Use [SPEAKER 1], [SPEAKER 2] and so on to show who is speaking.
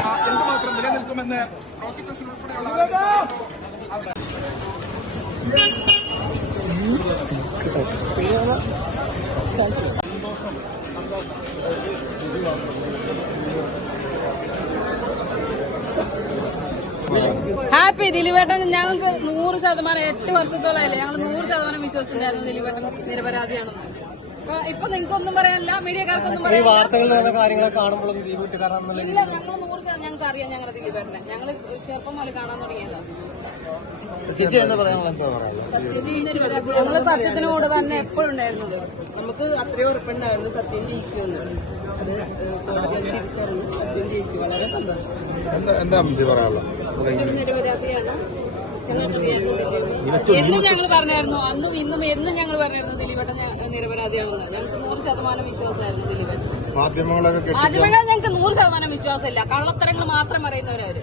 [SPEAKER 1] ആ, എന്തുമാത്രം നിലനിൽക്കുമെന്ന് പ്രോസിക്യൂഷൻ ഉൾപ്പെടെയുള്ള
[SPEAKER 2] ഹാപ്പി ദിലീപേട്ടൻ. ഞങ്ങൾക്ക് നൂറ് ശതമാനം എട്ട് വർഷത്തോളമല്ലേ ഞങ്ങൾ നൂറ് ശതമാനം വിശ്വസിച്ചിട്ടുണ്ടായിരുന്നു ദിലീപേട്ടൻ നിരപരാധിയാണെന്ന്. ഇപ്പൊ നിങ്ങൾക്കൊന്നും പറയാനില്ല. മീഡിയക്കാർക്കൊന്നും
[SPEAKER 3] ഈ
[SPEAKER 2] പറയാനില്ല.
[SPEAKER 3] വാർത്തകളിൽ വരുന്ന കാര്യങ്ങളൊക്കെ കാണുമ്പോഴും
[SPEAKER 2] ഇല്ല ഞങ്ങൾ നൂറ് ശതമാനം ഞങ്ങൾക്ക് അറിയാം ഞങ്ങളുടെ ദിലീപേട്ടനെ ഞങ്ങൾ ചെറുപ്പം മുതൽ കാണാൻ തുടങ്ങിയതാണ്
[SPEAKER 3] ചേച്ചി എന്താ
[SPEAKER 2] നമ്മൾ സത്യത്തിനോട് തന്നെ എപ്പോഴും ഉണ്ടായിരുന്നത്
[SPEAKER 4] നമുക്ക് അത്രയും ഉറപ്പുണ്ടായിരുന്നു സത്യം ജയിച്ചു അത് കോടതി തിരിച്ചറിഞ്ഞു സത്യം ജയിച്ചു. വളരെ സന്തോഷം.
[SPEAKER 5] എന്താ പറയാനുള്ളത്?
[SPEAKER 2] നിരപരാധിയാണ്. എന്നും ഞങ്ങൾ പറഞ്ഞായിരുന്നു അന്നും ഇന്നും എന്നും ഞങ്ങൾ പറഞ്ഞായിരുന്നു ദിലീപേട്ടൻ നിരപരാധിയാവുന്നത് ഞങ്ങൾക്ക് നൂറ് ശതമാനം വിശ്വാസമായിരുന്നു
[SPEAKER 5] ദിലീപൻ
[SPEAKER 2] മാധ്യമങ്ങളെ ഞങ്ങൾക്ക് നൂറ് ശതമാനം വിശ്വാസമില്ല. കള്ളത്തരങ്ങൾ മാത്രം പറയുന്നവരവര്